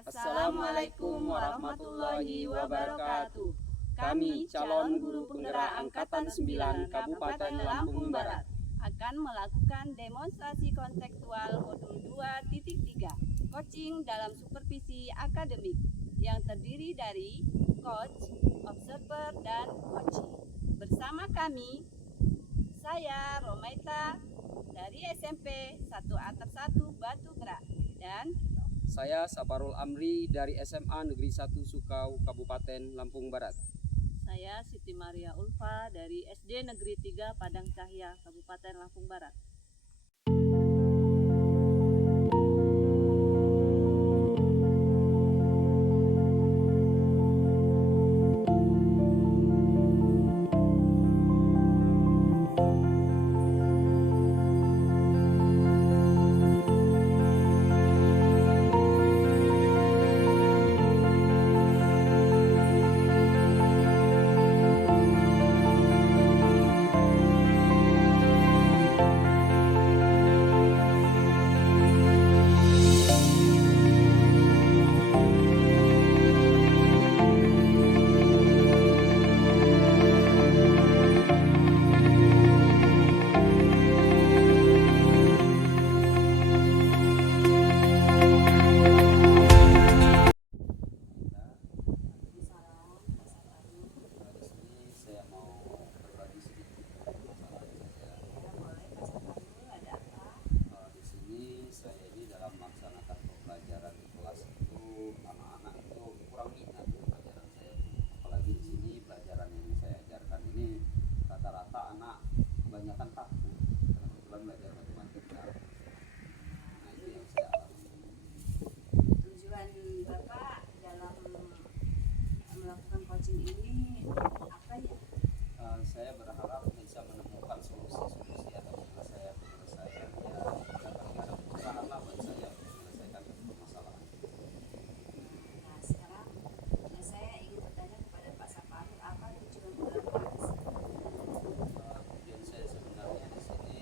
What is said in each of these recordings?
Assalamualaikum warahmatullahi wabarakatuh. Kami calon guru penggerak Angkatan 9 Kabupaten Lampung Barat akan melakukan demonstrasi konseptual modul 2.3 coaching dalam supervisi akademik yang terdiri dari coach, observer, dan coaching. Bersama kami, saya Romaita dari SMP 1 Atas 1 Batu Gerak dan saya Saparul Amri dari SMA Negeri 1 Sukau, Kabupaten Lampung Barat. Saya Siti Maria Ulfa dari SD Negeri 3 Padang Cahya, Kabupaten Lampung Barat. ini apa ya? Saya berharap bisa menemukan solusi-solusi atau penyelesaian yang dapat ada perubahan lah buat saya menyelesaikan permasalahan. Nah sekarang saya ingin bertanya kepada Pak Saparul, apa tujuan Bapak? Tujuan saya sebenarnya di sini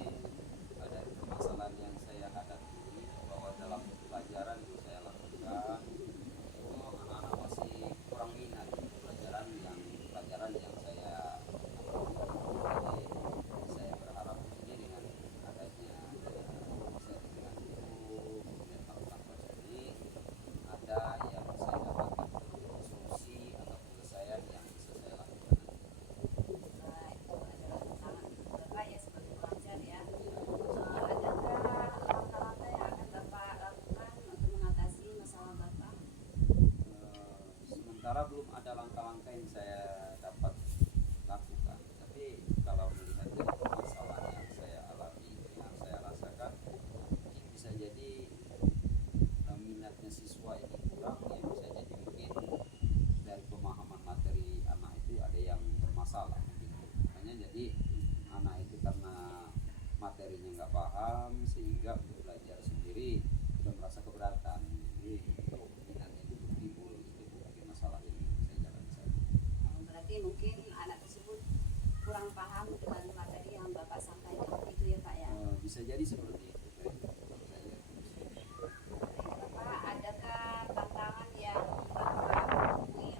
ada permasalahan yang saya hadapi bahwa dalam pelajaran yang saya lakukan itu anak-anak masih kurang minat pelajaran yang saya saya berharap ini dengan adanya saya dengan guru kemudian melakukan proses ini ada yang saya dapatkan solusi atau penyelesaian yang bisa saya lakukan. Nah, itu adalah tantangan Bapak ya sebagai pengajar ya. Adakah langkah-langkah yang akan Bapak lakukan untuk mengatasi masalah Bapak? Sementara belum ada langkah-langkah yang saya dapat lakukan, tapi kalau melihat dari masalah yang saya alami, yang saya rasakan, mungkin bisa jadi minatnya siswa ini kurang, ya bisa jadi mungkin dari pemahaman materi anak itu ada yang bermasalah gitu. Makanya jadi anak itu karena materinya nggak paham sehingga untuk belajar sendiri sudah merasa keberatan. Jadi minatnya itu timbul itu mungkin masalah yang saya jalani saat ini. Berarti mungkin anak tersebut kurang paham dengan materi yang Bapak sampaikan itu ya Pak ya. Bisa jadi seperti itu. Bapak, adakah tantangan yang Bapak temui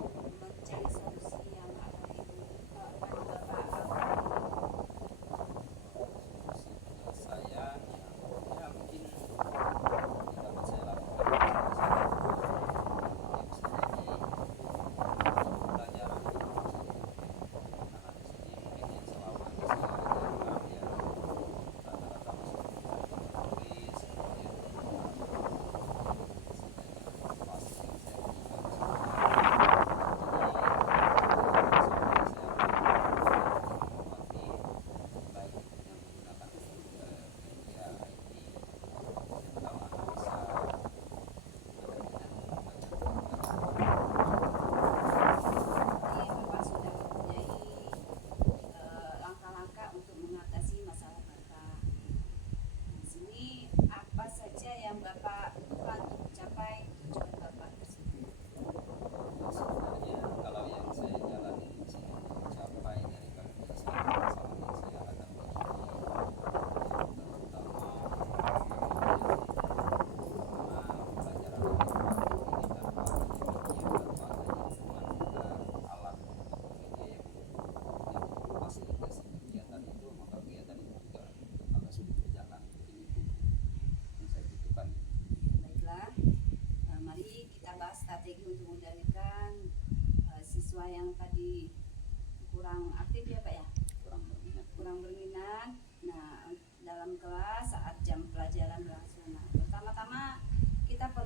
untuk mencari solusi yang akan Bapak lakukan? Solusi penyelesaian ya mungkin yang dapat saya lakukan ya bisa jadi pelajaran karena di sini mungkin yang selama ini saya ajarkan ya rata-rata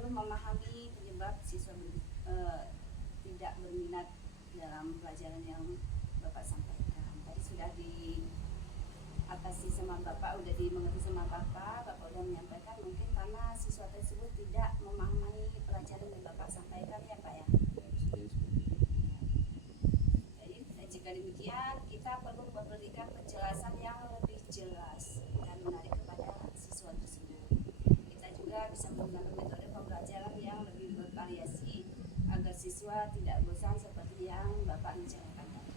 belum memahami penyebab siswa tidak berminat dalam pelajaran yang Bapak sampaikan. Tadi sudah diatasi sama Bapak, udah dimengerti sama Bapak udah menyampaikan mungkin karena siswa tersebut tidak memahami pelajaran yang Bapak sampaikan ya Pak ya. Jadi jika demikian kita perlu memberikan penjelasan yang lebih jelas dan menarik kepada siswa tersebut. Kita juga bisa menggunakan metode pembelajaran yang lebih bervariasi agar siswa tidak bosan seperti yang Bapak bicarakan tadi.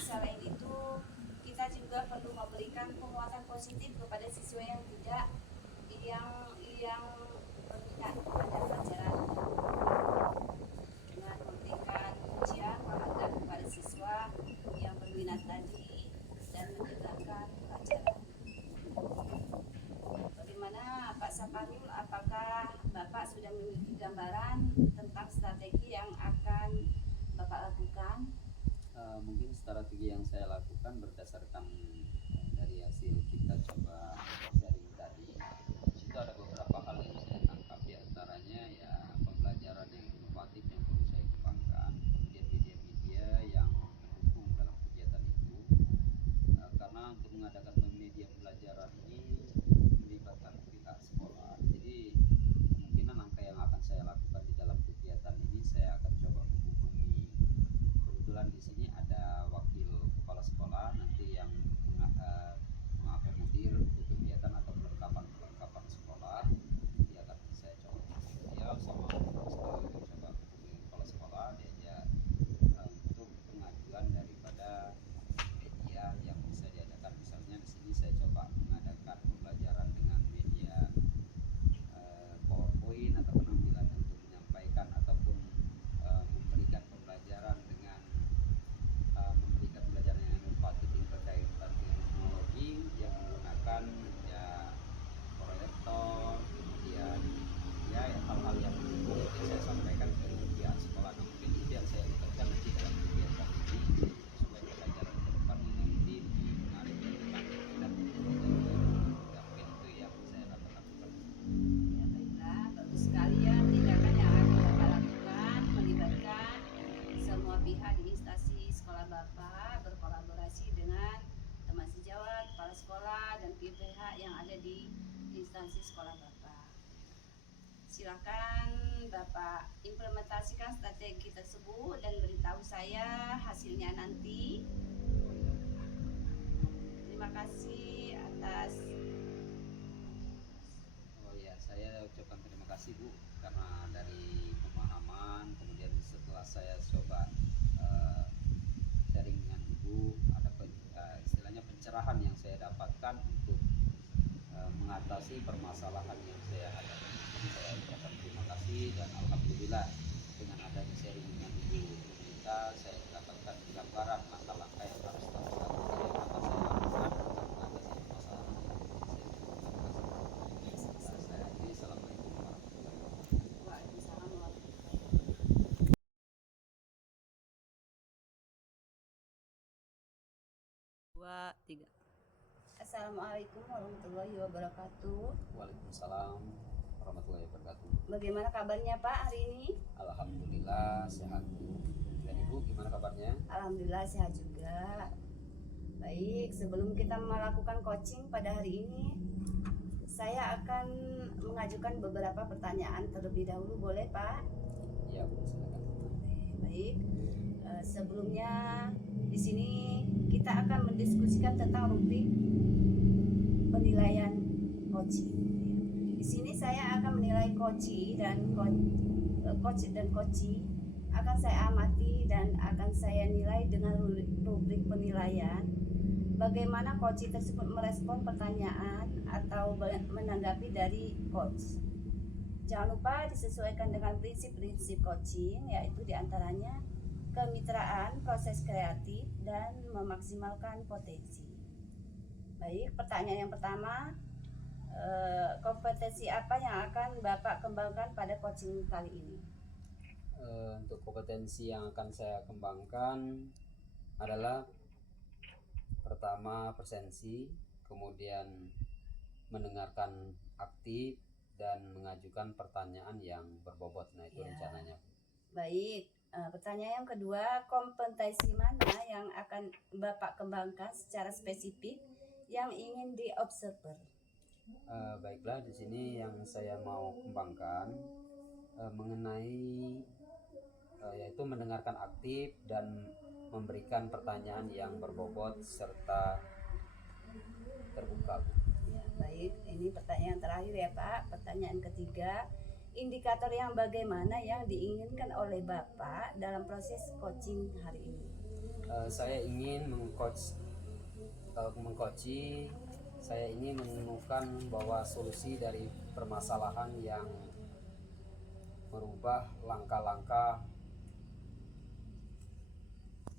Selain itu, kita juga perlu memberikan penguatan positif kepada siswa yang berminat pada pelajaran dengan memberikan ujian penghargaan kepada siswa yang berminat tadi dan mendengarkan pelajaran. Bagaimana Pak Saparul, apakah Bapak sudah memiliki gambaran tentang strategi yang akan Bapak lakukan? Mungkin strategi yang saya lakukan berdasarkan dari hasil kita coba sharing tadi. Di situ ada beberapa hal yang saya tangkap, di antaranya ya pembelajaran yang inovatif yang perlu saya kembangkan, kemudian media-media yang mendukung dalam kegiatan itu. Karena untuk mengadakan media pembelajaran ini melibatkan pihak sekolah, jadi kemungkinan langkah yang akan saya lakukan di dalam kegiatan ini saya akan coba menghubungi, kebetulan di sini ada wakil kepala sekolah nanti yang mengakomodir untuk kegiatan atau perlengkapan sekolah. Dia akan saya coba beliau sama coba hubungi kepala sekolah, diajak untuk pengajuan daripada media yang bisa diadakan. Misalnya di sini saya coba mengadakan pembelajaran dengan media PowerPoint atau penampilan untuk menyampaikan ataupun memberikan pembelajaran dengan memberikan pembelajaran yang inovatif terkait teknologi yang menggunakan ya proyektor, kemudian ya hal-hal yang saya sampaikan ke pihak sekolah. Nah, mungkin itu yang saya lakukan nanti dalam kegiatan ini supaya pembelajaran ke depan ini nanti menarik dan mungkin itu yang saya dapat lakukan. Ya baiklah, bagus sekali ya tindakan yang akan Bapak lakukan melibatkan semua pihak di instansi sekolah Bapak, berkolaborasi dengan teman sejawat, kepala sekolah, dan pihak yang ada di instansi sekolah Bapak. Silakan Bapak implementasikan strategi tersebut dan beritahu saya hasilnya nanti. Terima kasih atas Saya ucapkan terima kasih Bu, karena dari pemahaman, kemudian setelah saya coba sharing dengan Ibu, ada istilahnya pencerahan yang saya dapatkan untuk mengatasi permasalahan yang saya hadapi. Jadi saya ucapkan terima kasih dan alhamdulillah dengan adanya sharing dengan Ibu Nita, saya mendapatkan gambaran langkah-langkah yang harus dilakukan yang akan saya lakukan untuk mengatasi permasalahan ini. Assalamualaikum warahmatullahi wabarakatuh. Waalaikumsalam warahmatullahi wabarakatuh. 2, 3. Assalamualaikum warahmatullahi wabarakatuh. Waalaikumsalam warahmatullahi wabarakatuh. Bagaimana kabarnya Pak hari ini? Alhamdulillah sehat Bu. Dan Ibu gimana kabarnya? Alhamdulillah sehat juga. Baik, sebelum kita melakukan coaching pada hari ini, saya akan mengajukan beberapa pertanyaan terlebih dahulu, boleh Pak? Iya Bu, silakan. Baik. Sebelumnya di sini kita akan mendiskusikan tentang rubrik penilaian coaching. Di sini saya akan menilai coach dan coachee akan saya amati dan akan saya nilai dengan rubrik penilaian. Bagaimana coach tersebut merespon pertanyaan atau menanggapi dari coach. Jangan lupa disesuaikan dengan prinsip-prinsip coaching, yaitu diantaranya kemitraan, proses kreatif, dan memaksimalkan potensi. Baik, pertanyaan yang pertama, kompetensi apa yang akan Bapak kembangkan pada coaching kali ini? Untuk kompetensi yang akan saya kembangkan adalah pertama presensi, kemudian mendengarkan aktif, dan mengajukan pertanyaan yang berbobot. Nah itu Ya. rencananya. Baik, pertanyaan yang kedua, kompetensi mana yang akan Bapak kembangkan secara spesifik yang ingin diobserver? Baiklah, di sini yang saya mau kembangkan mengenai yaitu mendengarkan aktif dan memberikan pertanyaan yang berbobot serta terbuka. Ya, baik, ini pertanyaan terakhir ya Pak. Pertanyaan ketiga, indikator yang bagaimana yang diinginkan oleh Bapak dalam proses coaching hari ini? Saya ingin mengcoachi, saya ingin menemukan bahwa solusi dari permasalahan yang merubah langkah-langkah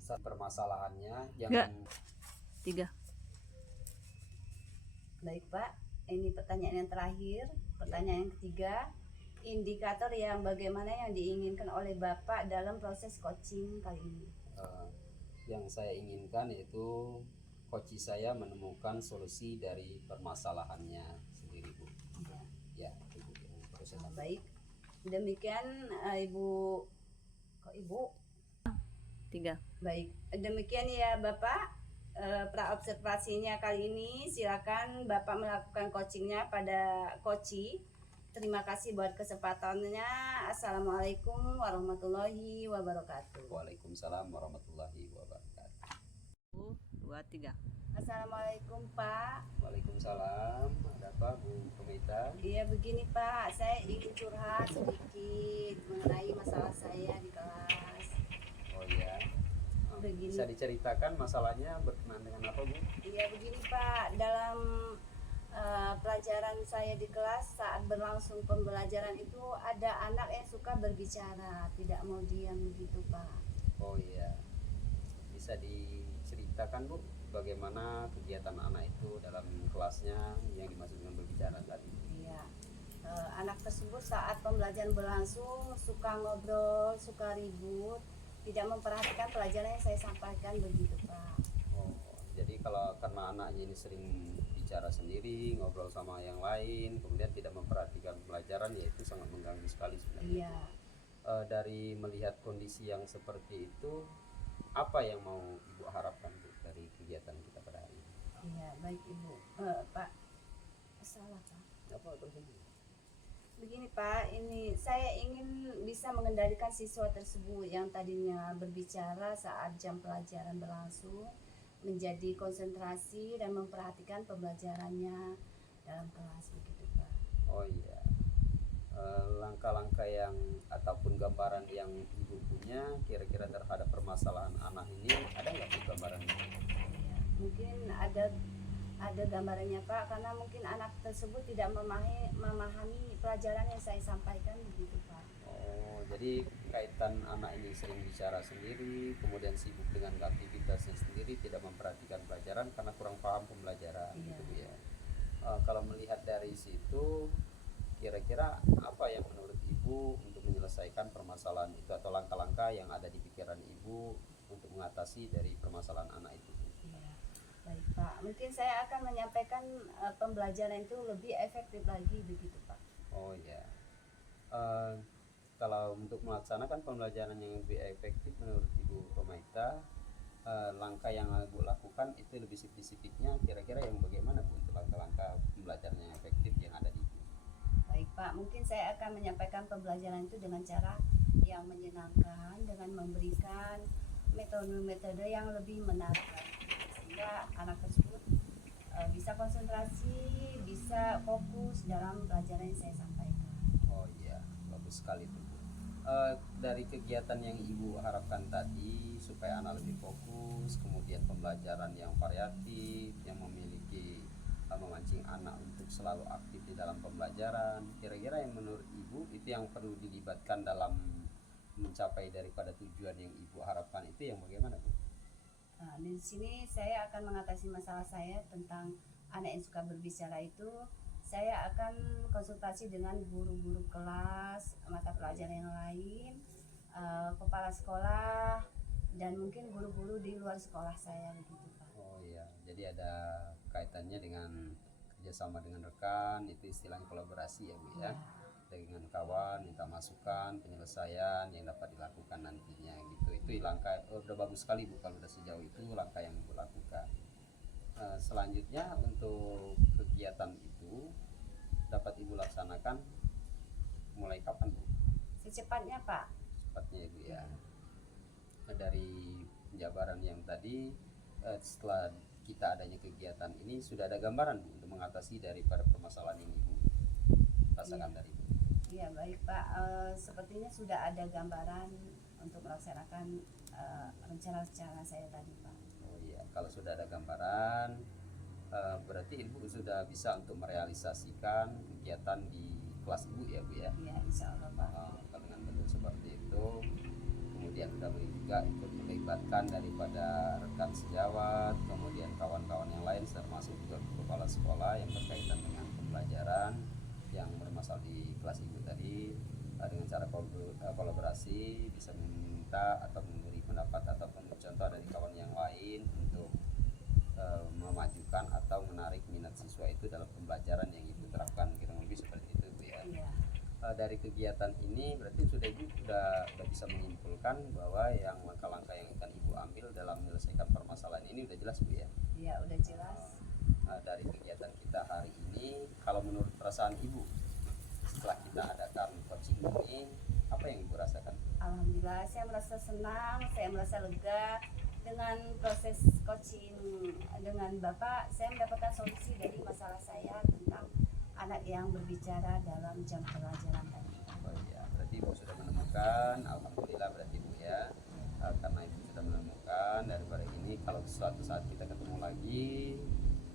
permasalahannya yang Enggak. 3. Baik Pak, ini pertanyaan yang terakhir. Pertanyaan yang ketiga, indikator yang bagaimana yang diinginkan oleh Bapak dalam proses coaching kali ini? yang saya inginkan yaitu coach saya menemukan solusi dari permasalahannya sendiri, Bu. Ya, itu yang perlu saya sampaikan. Baik, demikian Ibu, kok Ibu? 3. Baik, demikian ya Bapak praobservasinya kali ini. Silakan Bapak melakukan coachingnya pada Koci. Terima kasih buat kesempatannya. Assalamualaikum warahmatullahi wabarakatuh. Waalaikumsalam warahmatullahi wabarakatuh. 2, 3. Assalamualaikum Pak. Waalaikumsalam. Ada apa, Bu Komita? Iya begini Pak, saya ingin curhat sedikit mengenai masalah saya di kelas. Oh iya. Begini. Bisa diceritakan masalahnya berkenaan dengan apa, Bu? Iya begini Pak, dalam pelajaran saya di kelas saat berlangsung pembelajaran itu ada anak yang suka berbicara, tidak mau diam gitu Pak. Oh iya. Bisa diceritakan, Bu, bagaimana kegiatan anak itu dalam kelasnya yang dimaksud dengan berbicara tadi? Iya. Anak tersebut saat pembelajaran berlangsung suka ngobrol, suka ribut, tidak memperhatikan pelajaran yang saya sampaikan begitu Pak. Oh, jadi kalau karena anaknya ini sering bicara sendiri, ngobrol sama yang lain, kemudian tidak memperhatikan pelajaran, ya itu sangat mengganggu sekali sebenarnya. Iya. Dari melihat kondisi yang seperti itu, apa yang mau Ibu harapkan, Bu, dari kegiatan kita pada hari ini? Iya, baik Ibu. Pak, salah Pak. Apa terus? Begini Pak, ini saya ingin bisa mengendalikan siswa tersebut yang tadinya berbicara saat jam pelajaran berlangsung menjadi konsentrasi dan memperhatikan pembelajarannya dalam kelas begitu Pak. Oh iya. Langkah-langkah yang ataupun gambaran yang Ibu punya kira-kira terhadap permasalahan anak ini, ada nggak, Bu, gambarannya? Ya, mungkin ada gambarannya Pak, karena mungkin anak tersebut tidak memahami pelajaran yang saya sampaikan begitu Pak. Oh, jadi kaitan anak ini sering bicara sendiri, kemudian sibuk dengan aktivitasnya sendiri, tidak memperhatikan pelajaran karena kurang paham pembelajaran, Iya. gitu ya. Kalau melihat dari situ, kira-kira apa yang menurut Ibu untuk menyelesaikan permasalahan itu atau langkah-langkah yang ada di pikiran Ibu untuk mengatasi dari permasalahan anak itu? Iya. Baik Pak, mungkin saya akan menyampaikan pembelajaran itu lebih efektif lagi begitu Pak. Oh ya. Kalau untuk melaksanakan pembelajaran yang lebih efektif menurut Ibu Romaita, langkah yang Ibu lakukan itu lebih spesifiknya kira-kira yang bagaimana, Bu, untuk langkah-langkah pembelajaran yang efektif yang ada di Ibu? Baik Pak, mungkin saya akan menyampaikan pembelajaran itu dengan cara yang menyenangkan, dengan memberikan metode-metode yang lebih menarik sehingga anak tersebut bisa konsentrasi, bisa fokus dalam pelajaran yang saya sampaikan. Oh iya, bagus sekali itu, Bu. Dari kegiatan yang Ibu harapkan tadi supaya anak lebih fokus, kemudian pembelajaran yang variatif, yang memiliki memancing anak untuk selalu aktif di dalam pembelajaran, kira-kira yang menurut Ibu itu yang perlu dilibatkan dalam mencapai daripada tujuan yang Ibu harapkan itu yang bagaimana, Bu? Nah, di sini saya akan mengatasi masalah saya tentang anak yang suka berbicara itu. Saya akan konsultasi dengan guru-guru kelas, mata pelajaran yang lain, kepala sekolah, dan mungkin guru-guru di luar sekolah saya begitu Pak. Oh iya, jadi ada kaitannya dengan bekerja sama dengan rekan, itu istilahnya kolaborasi ya Bu ya. Dengan kawan minta masukan penyelesaian yang dapat dilakukan nantinya gitu. Itu langkah udah bagus sekali Bu kalau udah sejauh itu langkah yang Bu lakukan. Selanjutnya untuk kegiatan itu dapat Ibu laksanakan mulai kapan Bu? Secepatnya Pak. Cepatnya Ibu ya. Dari penjabaran yang tadi, setelah kita adanya kegiatan ini sudah ada gambaran Bu untuk mengatasi daripada permasalahan ini Bu rasakan dari Bu. Iya baik Pak, sepertinya sudah ada gambaran untuk melaksanakan rencana-rencana saya tadi Pak. Oh iya, kalau sudah ada gambaran, berarti Ibu sudah bisa untuk merealisasikan kegiatan di kelas Ibu ya Bu ya. Iya insya Allah Pak. Kalau dengan bentuk seperti itu, kemudian sudah boleh juga ikut melibatkan daripada rekan sejawat, kemudian kawan-kawan yang lain termasuk juga kepala sekolah yang berkaitan dengan pembelajaran yang bermasalah di kelas Ibu tadi, dengan cara kolaborasi bisa meminta atau memberi pendapat ataupun contoh dari kawan yang lain untuk memajukan atau menarik minat siswa itu dalam pembelajaran yang Ibu terapkan, kurang lebih seperti itu Bu ya. Iya. Dari kegiatan ini berarti sudah Ibu sudah bisa menyimpulkan bahwa yang langkah-langkah yang akan Ibu ambil dalam menyelesaikan permasalahan ini udah jelas Bu ya. Iya udah jelas. Dari kegiatan kita hari ini, kalau menurut perasaan Ibu setelah kita adakan coaching ini, apa yang Ibu rasakan? Alhamdulillah saya merasa senang, saya merasa lega dengan proses coaching dengan Bapak. Saya mendapatkan solusi dari masalah saya tentang anak yang berbicara dalam jam pelajaran tadi. Oh iya, berarti Ibu sudah menemukan, alhamdulillah berarti Bu ya. Karena Ibu sudah menemukan, daripada ini kalau suatu saat kita ketemu lagi,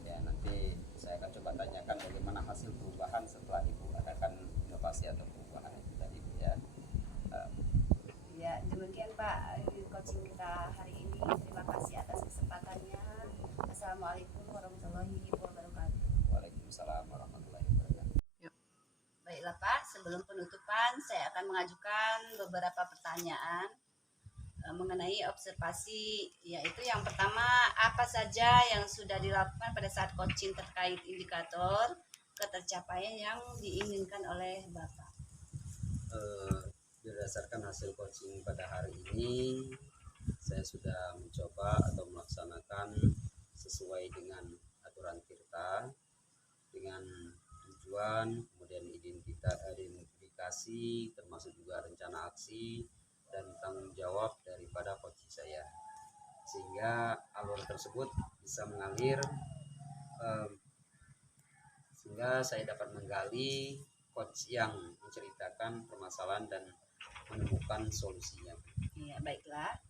ya nanti saya akan coba tanyakan bagaimana hasil perubahan setelah Ibu adakan inovasi atau perubahan itu tadi Bu ya. Ya demikian Pak coaching kita hari ini. Terima kasih atas kesempatannya. Assalamualaikum warahmatullahi wabarakatuh. Waalaikumsalam warahmatullahi wabarakatuh. Baiklah Pak, sebelum penutupan saya akan mengajukan beberapa pertanyaan mengenai observasi, yaitu yang pertama, apa saja yang sudah dilakukan pada saat coaching terkait indikator ketercapaian yang diinginkan oleh Bapak? Berdasarkan hasil coaching pada hari ini, saya sudah mencoba atau melaksanakan sesuai dengan aturan Tirta, dengan tujuan, kemudian identifikasi, termasuk juga rencana aksi dan tanggung jawab daripada coaching saya, sehingga alur tersebut bisa mengalir, sehingga saya dapat menggali coach yang menceritakan permasalahan dan menemukan solusinya. Ya, baiklah.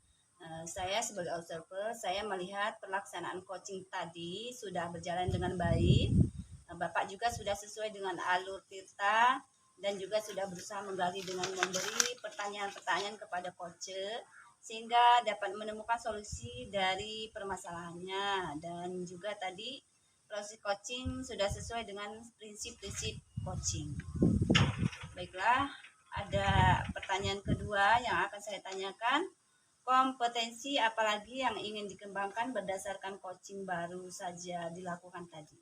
Saya sebagai observer, saya melihat pelaksanaan coaching tadi sudah berjalan dengan baik. Bapak juga sudah sesuai dengan alur Tirta dan juga sudah berusaha menggali dengan memberi pertanyaan-pertanyaan kepada coach sehingga dapat menemukan solusi dari permasalahannya, dan juga tadi proses coaching sudah sesuai dengan prinsip-prinsip coaching. Baiklah, ada pertanyaan kedua yang akan saya tanyakan. Kompetensi apalagi yang ingin dikembangkan berdasarkan coaching baru saja dilakukan tadi?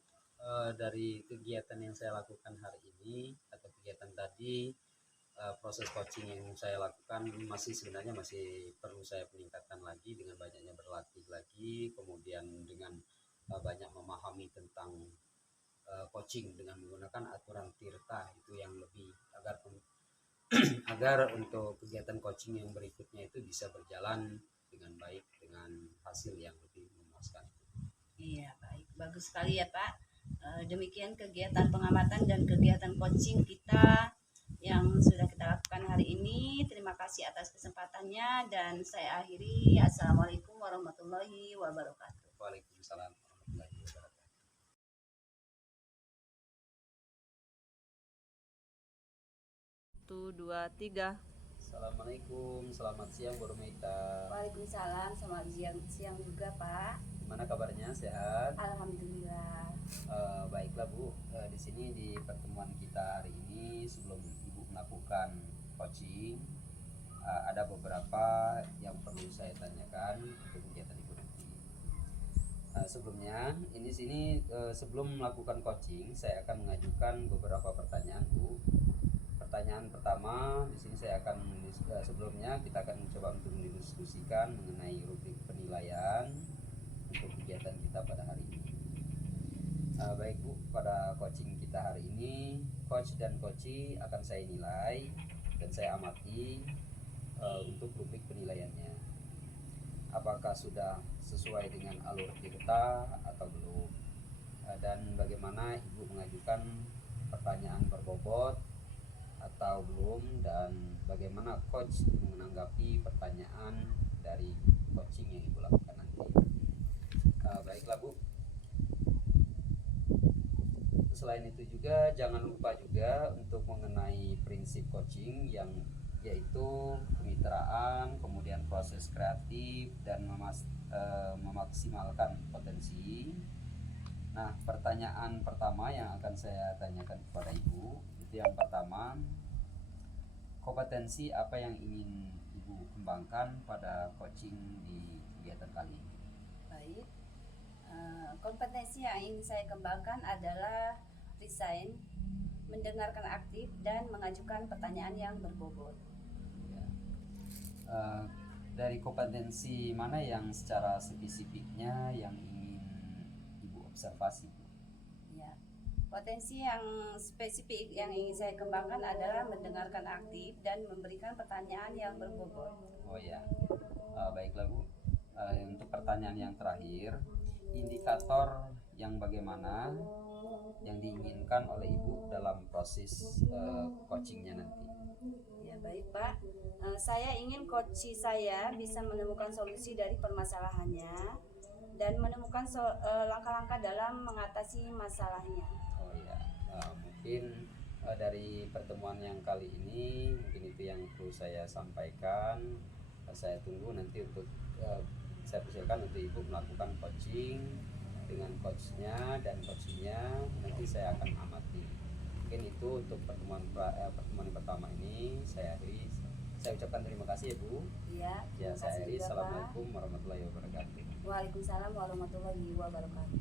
Dari kegiatan yang saya lakukan hari ini atau kegiatan tadi, proses coaching yang saya lakukan sebenarnya masih perlu saya peningkatkan lagi dengan banyaknya berlatih lagi, kemudian dengan banyak memahami tentang coaching dengan menggunakan aturan Tirta itu yang lebih agar untuk kegiatan coaching yang berikutnya itu bisa berjalan dengan baik dengan hasil yang lebih memuaskan. Iya baik, bagus sekali ya Pak. Demikian kegiatan pengamatan dan kegiatan coaching kita yang sudah kita lakukan hari ini. Terima kasih atas kesempatannya dan saya akhiri. Assalamualaikum warahmatullahi wabarakatuh. Waalaikumsalam warahmatullahi wabarakatuh. 1, 2, 3. Assalamualaikum, selamat siang Bu Romeita. Waalaikumsalam, selamat siang juga Pak. Gimana kabarnya, sehat? Alhamdulillah. Baiklah Bu, di sini di pertemuan kita hari ini sebelum Ibu melakukan coaching, ada beberapa yang perlu saya tanyakan untuk kegiatan Ibu nanti. Sebelumnya sebelum melakukan coaching saya akan mengajukan beberapa pertanyaan Bu. Pertanyaan pertama di sini saya akan sebelumnya kita akan mencoba untuk mendiskusikan mengenai rubrik penilaian untuk kegiatan kita pada hari ini. Baik Bu, pada coaching kita hari ini coach dan coachee akan saya nilai dan saya amati untuk rubrik penilaiannya. Apakah sudah sesuai dengan alur kita atau belum, dan bagaimana Ibu mengajukan pertanyaan berbobot atau belum, dan bagaimana coach menanggapi pertanyaan dari coaching yang Ibu lakukan nanti. Baiklah Bu, selain itu juga jangan lupa juga untuk mengenai prinsip coaching yang yaitu kemitraan, kemudian proses kreatif dan memaksimalkan potensi. Nah, pertanyaan pertama yang akan saya tanyakan kepada Ibu itu yang pertama, kompetensi apa yang ingin Ibu kembangkan pada coaching di kegiatan kali ini? Baik, kompetensi yang ingin saya kembangkan adalah resign, mendengarkan aktif, dan mengajukan pertanyaan yang berbobot. Dari kompetensi mana yang secara spesifiknya yang ingin Ibu observasi? Ya, potensi yang spesifik yang ingin saya kembangkan adalah mendengarkan aktif dan memberikan pertanyaan yang berbobot. Oh ya, baiklah Bu. Untuk pertanyaan yang terakhir, indikator yang bagaimana yang diinginkan oleh Ibu dalam proses coachingnya nanti? Ya baik Pak, saya ingin coach saya bisa menemukan solusi dari permasalahannya dan menemukan langkah-langkah dalam mengatasi masalahnya. Oh ya, mungkin dari pertemuan yang kali ini mungkin itu yang perlu saya sampaikan. Saya tunggu nanti untuk saya persilakan untuk Ibu melakukan coaching dengan coachnya dan coachingnya, nanti saya akan amati. Mungkin itu untuk pertemuan yang pertama ini saya akhiri. Saya ucapkan terima kasih ya Bu. Iya. Ya, saya akhiri. Juga, Assalamualaikum warahmatullahi wabarakatuh. Waalaikumsalam warahmatullahi wabarakatuh.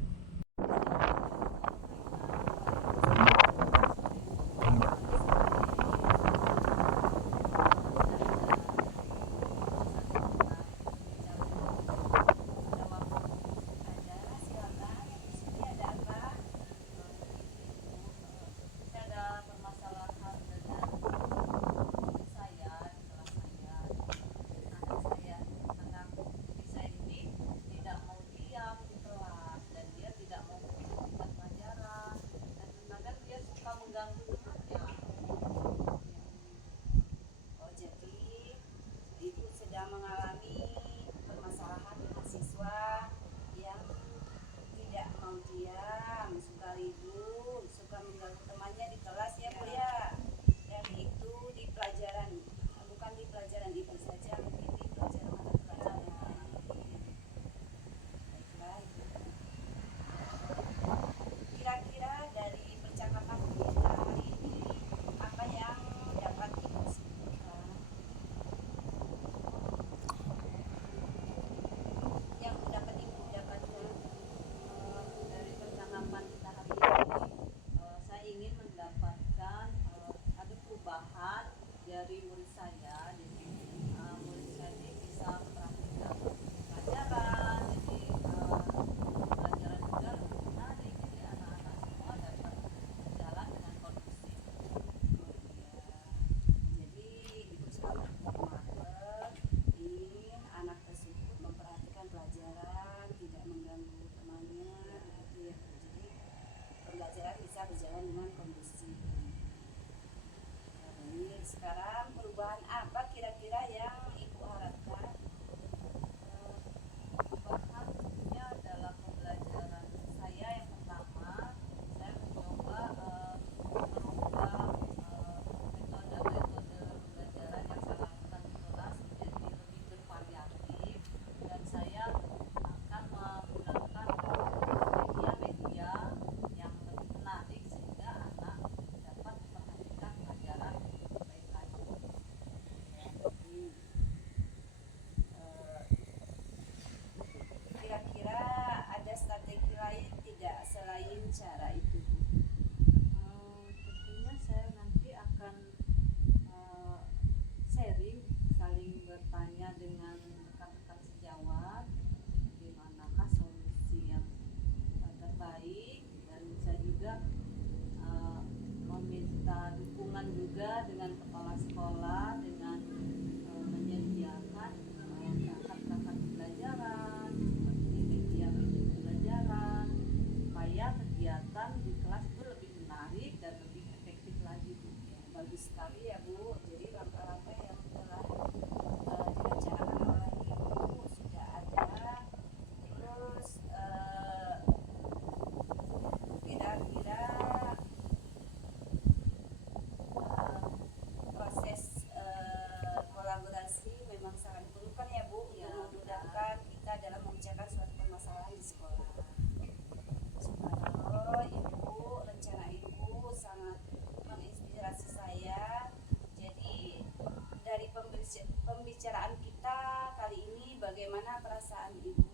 dari murid saya. Jadi murid saya ini bisa memperhatikan pelajaran, jadi pelajaran juga lebih menarik, jadi anak-anak semua dapat berjalan dengan kondusif. Jadi ibu sangat mater ingin anak tersebut memperhatikan pelajaran, tidak mengganggu temannya, begitu ya. Jadi pembelajaran bisa berjalan dengan kondusif. Baik, sekarang perubahan apa kira-kira yang ibu harapkan? Perubahan tentunya dalam pembelajaran saya yang pertama, saya mencoba merubah metode-metode pembelajaran yang saya lakukan di kelas menjadi lebih bervariatif, dan saya akan menggunakan media-media yang lebih menarik sehingga anak dapat memperhatikan pelajaran baik lagi. acara itu, Bu? Tentunya saya nanti akan sharing, saling bertanya dengan rekan-rekan sejawat, bagaimanakah solusi yang terbaik, dan saya juga meminta dukungan juga dengan kepala sekolah dengan menyediakan perangkat-perangkat pembelajaran seperti media pembelajaran supaya kegiatan di kelas itu lebih menarik dan lebih efektif lagi, Bu. Ya, bagus sekali ya Bu. Jadi langkah-langkah yang telah direncanakan oleh Ibu sudah ada. Terus kira-kira proses kolaborasi memang sangat diperlukan ya Bu, Ya, untuk memudahkan kita dalam membicarakan suatu permasalahan di sekolah. Subhanallah, Ibu, rencana Ibu sangat menginspirasi saya. Jadi dari pembicaraan kita kali ini, bagaimana perasaan Ibu?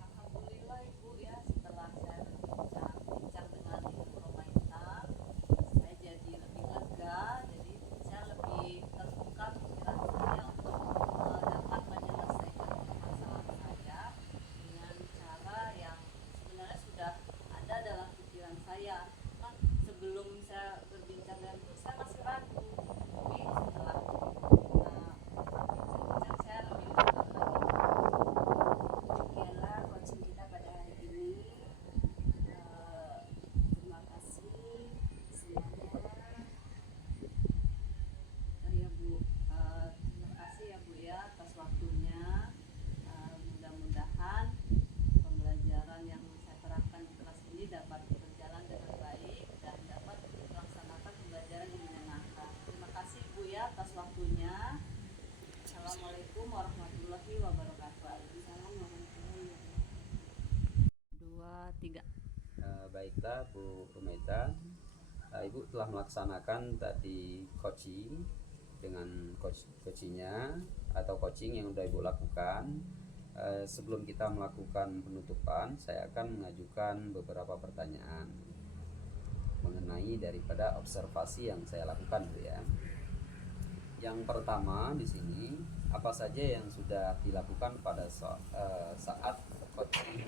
Alhamdulillah, Ibu, ya, setelah saya berbincang dengan Ibu Romaita, saya jadi lebih lega, jadi saya lebih terbuka pikiran saya untuk dapat menyelesaikan permasalahan saya dengan cara yang sebenarnya sudah ada dalam pikiran saya. Kan sebelum saya berbincang dengan Ibu, saya masih ragu, tapi setelah bincang-bincang saya lebih lega lagi. Demikianlah coaching kita pada hari ini. Terima kasih semuanya. Ya, Bu, terima kasih ya, Bu, ya, atas waktunya. Mudah-mudahan pembelajaran yang saya terapkan di kelas ini dapat berjalan dengan baik dan dapat melaksanakan pembelajaran yang menyenangkan. Terima kasih, Bu, ya, atas waktunya. Assalamualaikum warahmatullahi wabarakatuh. Waalaikumsalam warahmatullahi wabarakatuh. 2, 3. Baiklah Bu Rumaita, Ibu telah melaksanakan tadi coaching dengan coachingnya atau coaching yang sudah Ibu lakukan. Sebelum kita melakukan penutupan, saya akan mengajukan beberapa pertanyaan mengenai daripada observasi yang saya lakukan, Bu, ya. Yang pertama di sini, apa saja yang sudah dilakukan pada saat coaching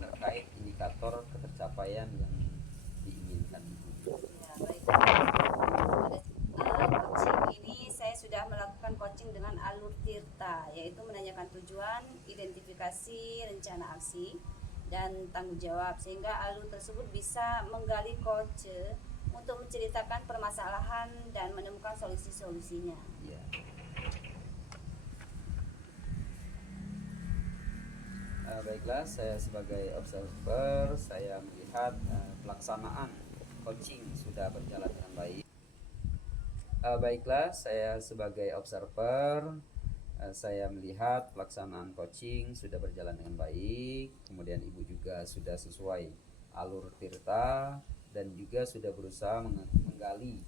terkait indikator ketercapaian yang diinginkan, Ibu? Ya, baik. Pada coaching ini saya sudah melakukan coaching dengan alur Tirta, yaitu menanyakan tujuan, identifikasi, rencana aksi, dan tanggung jawab, sehingga alur tersebut bisa menggali coach untuk menceritakan permasalahan dan menemukan solusi-solusinya. Ya. Baiklah, saya sebagai observer, saya melihat pelaksanaan coaching sudah berjalan dengan baik. Baiklah, saya sebagai observer, saya melihat pelaksanaan coaching sudah berjalan dengan baik. Kemudian Ibu juga sudah sesuai alur Tirta dan juga sudah berusaha menggali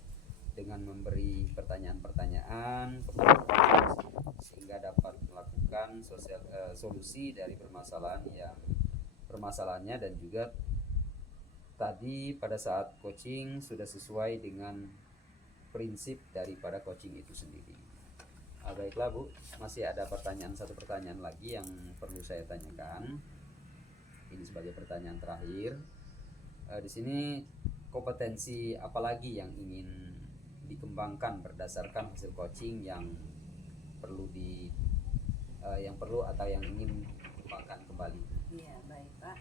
dengan memberi pertanyaan-pertanyaan sehingga dapat melakukan solusi dari permasalahannya, dan juga tadi pada saat coaching sudah sesuai dengan prinsip daripada coaching itu sendiri. Baiklah Bu, masih ada satu pertanyaan lagi yang perlu saya tanyakan. Ini sebagai pertanyaan terakhir. Di sini kompetensi apa lagi yang ingin dikembangkan berdasarkan hasil coaching yang perlu atau yang ingin dikembangkan kembali? Iya, baik Pak.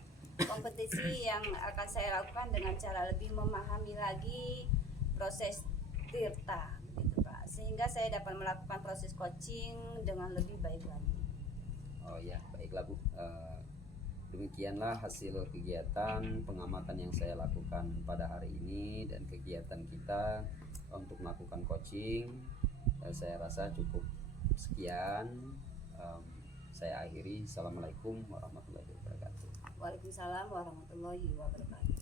Kompetisi yang akan saya lakukan dengan cara lebih memahami lagi proses Tirta, gitu Pak, sehingga saya dapat melakukan proses coaching dengan lebih baik lagi. Oh ya, baiklah Bu. Demikianlah hasil kegiatan pengamatan yang saya lakukan pada hari ini dan kegiatan kita untuk melakukan coaching. Saya rasa cukup sekian. Saya akhiri. Assalamualaikum warahmatullahi wabarakatuh. Waalaikumsalam warahmatullahi wabarakatuh.